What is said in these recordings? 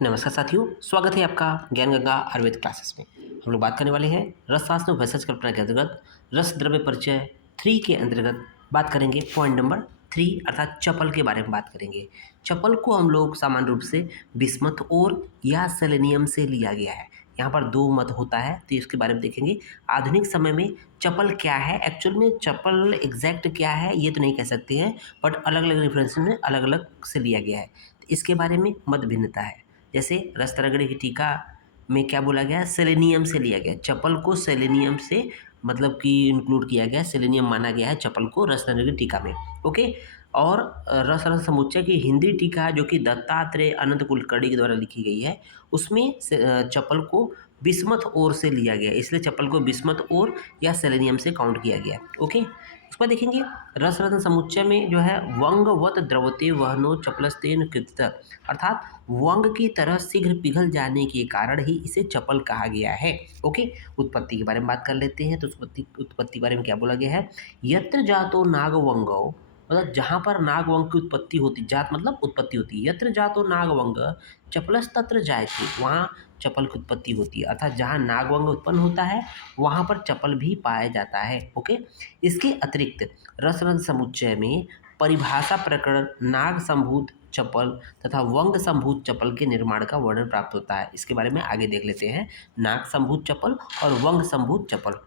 नमस्कार साथियों, स्वागत है आपका ज्ञान गंगा आयुर्वेद क्लासेस में। हम लोग बात करने वाले हैं रसशास्त्र व भेषज कल्पना के अंतर्गत रस द्रव्य परिचय 3 के अंतर्गत बात करेंगे पॉइंट नंबर 3 अर्थात चपल के बारे में बात करेंगे। चपल को हम लोग सामान्य रूप से बिस्मथ और या सेलेनियम से लिया गया है। यहाँ पर दो मत होता है तो इसके बारे में देखेंगे। आधुनिक समय में चपल क्या है, एक्चुअल में चपल एग्जैक्ट क्या है ये तो नहीं कह सकते हैं, बट अलग अलग रेफरेंस में अलग अलग से लिया गया है। तो इसके बारे में मत भिन्नता है। जैसे रसतरगड़े की टीका में क्या बोला गया, सेलेनियम से लिया गया। चपल को सेलेनियम से मतलब कि इंक्लूड किया गया, सेलेनियम माना गया है चपल को रसतरगड़े की टीका में। ओके। और रस समुच्चय की हिंदी टीका जो कि दत्तात्रेय अनंत कुलकर्णी के द्वारा लिखी गई है, उसमें चपल को बिस्मथ ओर से लिया गया, इसलिए चपल को बिस्मथ ओर या सेलेनियम से काउंट किया गया। ओके। उसके बाद देखेंगे रस रत्न समुच्चय में जो है वंगवत द्रवते वहनो चपलस्तेन कृत, अर्थात वंग की तरह शीघ्र पिघल जाने के कारण ही इसे चपल कहा गया है। ओके। उत्पत्ति के बारे में बात कर लेते हैं। तो उत्पत्ति के बारे में क्या बोला गया है, यत्र जातो नागवंगो, मतलब जहाँ पर नागवंग की उत्पत्ति होती, जात मतलब उत्पत्ति होती है। यत्र जातो नागवंग चपलस तत्र जायते, वहाँ चपल की उत्पत्ति होती है, अर्थात जहाँ नागवंग उत्पन्न होता है वहाँ पर चपल भी पाया जाता है। ओके। इसके अतिरिक्त रसरंध्र समुच्चय में परिभाषा प्रकरण नाग संभूत चपल तथा वंग संभूत चपल के निर्माण का वर्णन प्राप्त होता है। इसके बारे में आगे देख लेते हैं, नाग संभूत चपल और वंग संभूत चपल।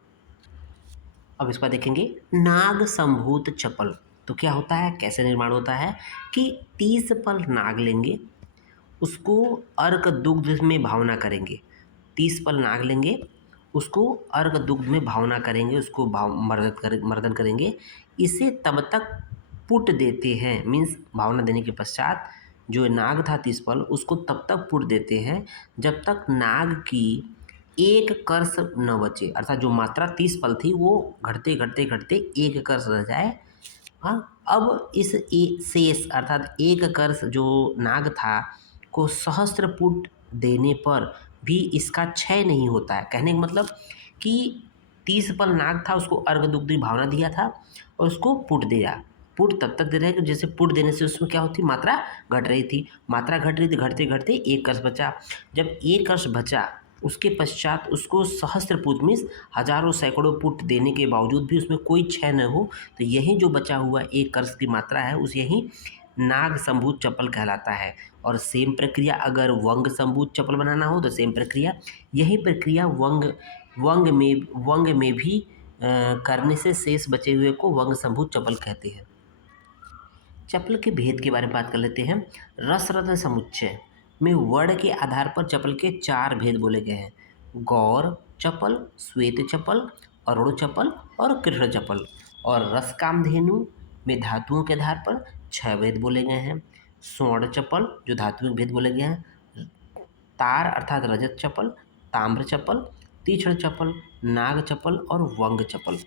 अब इस पर देखेंगे नाग संभूत चपल तो क्या होता है, कैसे निर्माण होता है कि 30 पल नाग लेंगे, उसको अर्क दुग्ध में भावना करेंगे। 30 पल नाग लेंगे, उसको अर्क दुग्ध में भावना करेंगे, उसको मर्दन करेंगे। इसे तब तक पुट देते हैं, मीन्स भावना देने के पश्चात जो नाग था 30 पल उसको तब तक पुट देते हैं जब तक नाग की एक कर्ष न बचे, अर्थात जो मात्रा 30 पल थी वो घटते घटते घटते एक कर्ष रह जाए। हाँ, अब इस शेष अर्थात एक कर्ष जो नाग था को सहस्त्र पुट देने पर भी इसका क्षय नहीं होता है। कहने का मतलब कि 30 पल नाग था, उसको अर्घ दुग्ध भावना दिया था और उसको पुट दिया। पुट तब तक दे रहे कि जैसे पुट देने से उसमें क्या होती, मात्रा घट रही थी, मात्रा घट रही थी, घटते घटते एक कर्ष बचा। जब एक कर्ष बचा उसके पश्चात उसको सहस्त्र पुट मीन्स हजारों सैकड़ों पुट देने के बावजूद भी उसमें कोई क्षय न हो, तो यही जो बचा हुआ एक कर्ष की मात्रा है उस यही नाग संभूत चपल कहलाता है। और सेम प्रक्रिया अगर वंग संभूत चपल बनाना हो तो सेम प्रक्रिया, यही प्रक्रिया वंग में भी करने से शेष बचे हुए को वंग संभूत चपल कहते हैं। चपल के भेद के बारे में बात कर लेते हैं। रसरत्न समुच्चय में वर्ण के आधार पर चपल के 4 भेद बोले गए हैं, गौर चपल, श्वेत चपल, अरुण चपल और कृष्ण चपल। और रसकामधेनु में धातुओं के आधार पर 6 भेद बोले गए हैं। स्वर्ण चपल जो धातुओं के भेद बोले गए हैं, तार अर्थात रजत चपल, ताम्र चपल, तीक्ष्ण चपल, नाग चपल और वंग चपल।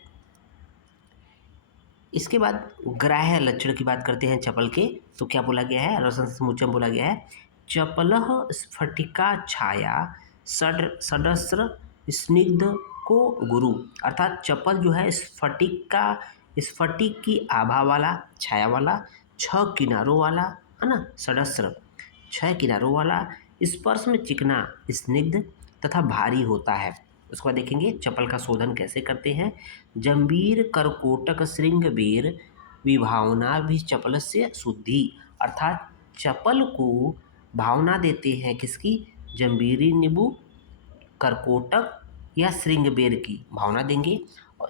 इसके बाद ग्राह्य लक्षण की बात करते हैं चपल के, तो क्या बोला गया है, रसन समुच्चय बोला गया है चपलः स्फटिका छाया सडस्र स्निग्ध को गुरु, अर्थात चपल जो है स्फटिक की आभा वाला, छाया वाला, 6 किनारों वाला, है ना, सडस्र 6 किनारों वाला, स्पर्श में चिकना, स्निग्ध तथा भारी होता है। उसके बाद देखेंगे चपल का शोधन कैसे करते हैं। जंबीर कर्कोटक श्रृंग बेर विभावना भी चपल से शुद्धि, अर्थात चपल को भावना देते हैं किसकी, जंबीरी नींबू, कर्कोटक या श्रृंग बेर की भावना देंगे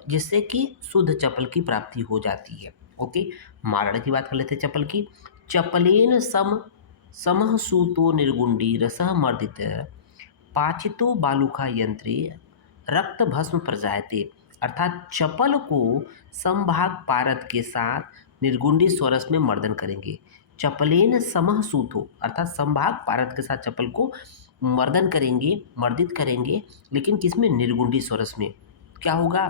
जिससे कि शुद्ध चपल की प्राप्ति हो जाती है। ओके। मारण की बात कर लेते हैं चपल की। चपलेन समः सूतो निर्गुंडी रसः मर्दित पाचितो बालुका यंत्रे रक्त भस्म प्रजायते, अर्थात चपल को समभाग पारद के साथ निर्गुंडी स्वरस में मर्दन करेंगे। चपलेन समः सूतो अर्थात समभाग पारद के साथ चपल को मर्दन करेंगे, मर्दित करेंगे, लेकिन किसमें, निर्गुंडी स्वरस में। क्या होगा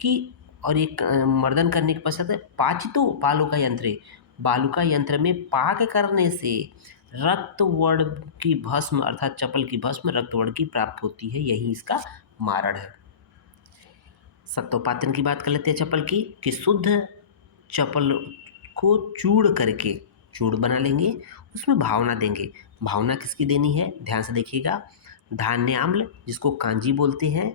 कि और एक मर्दन करने के पश्चात पाचितो बालुका यंत्रे, बालुका यंत्र में पाक करने से रक्तवर्ण की भस्म अर्थात चपल की भस्म रक्तवर्ण की प्राप्त होती है, यही इसका मारण है। सत्वपातन की बात कर लेते हैं चपल की, कि शुद्ध चपल को चूड़ करके चूड़ बना लेंगे, उसमें भावना देंगे। भावना किसकी देनी है, ध्यान से देखिएगा। धान्याम्ल जिसको कांजी बोलते हैं,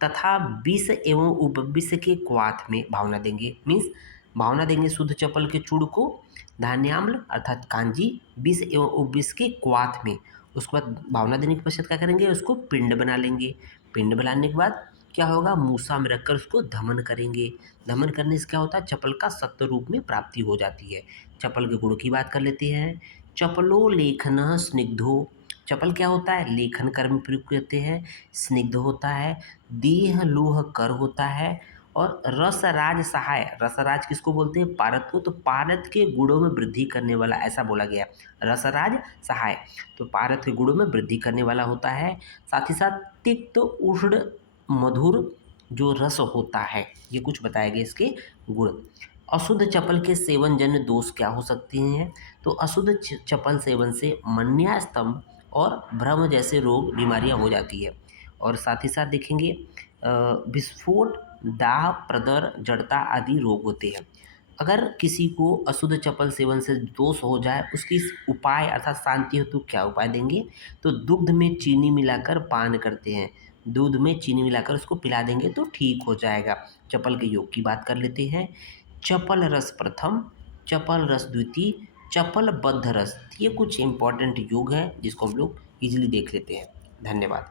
तथा विष एवं उपविष के क्वाथ में भावना देंगे। मीन्स भावना देंगे शुद्ध चपल के चूड़ को, धान्याम्ल अर्थात कांजी, विष एवं उपविष के क्वाथ में। उसके बाद भावना देने के पश्चात क्या करेंगे, उसको पिंड बना लेंगे। पिंड बनाने के बाद क्या होगा, मूसा में रखकर उसको धमन करेंगे। धमन करने से क्या होता है, चपल का सत्य रूप में प्राप्ति हो जाती है। चपल के गुण की बात कर लेते हैं। चपलो लेखन स्निग्धो, चपल क्या होता है, लेखन कर्म में प्रयुक्त करते हैं। स्निग्ध होता है, देह लोह कर होता है, और रसराज सहाय, रसराज किसको बोलते हैं, पारद को, तो पारद के गुणों में वृद्धि करने वाला, ऐसा बोला गया। रसराज सहाय, तो पारद के गुणों में वृद्धि करने वाला होता है। साथ ही साथ तिक्त उष्ण मधुर जो रस होता है, ये कुछ बताया गया इसके गुण। अशुद्ध चपल के सेवन जन्य दोष क्या हो सकते हैं, तो अशुद्ध चपल सेवन से मन्यास्तंभ और भ्रम जैसे रोग बीमारियां हो जाती है। और साथ ही साथ देखेंगे विस्फोट, दाह, प्रदर, जड़ता आदि रोग होते हैं। अगर किसी को अशुद्ध चपल सेवन से दोष हो जाए, उसकी उपाय अर्थात शांति हेतु क्या उपाय देंगे, तो दुग्ध में चीनी मिलाकर पान करते हैं। दूध में चीनी मिलाकर उसको पिला देंगे तो ठीक हो जाएगा। चपल के योग की बात कर लेते हैं। चपल रस प्रथम, चपल रस द्वितीय, चपल बद्ध रस, ये कुछ इंपॉर्टेंट योग है जिसको हम लोग इजीली देख लेते हैं। धन्यवाद।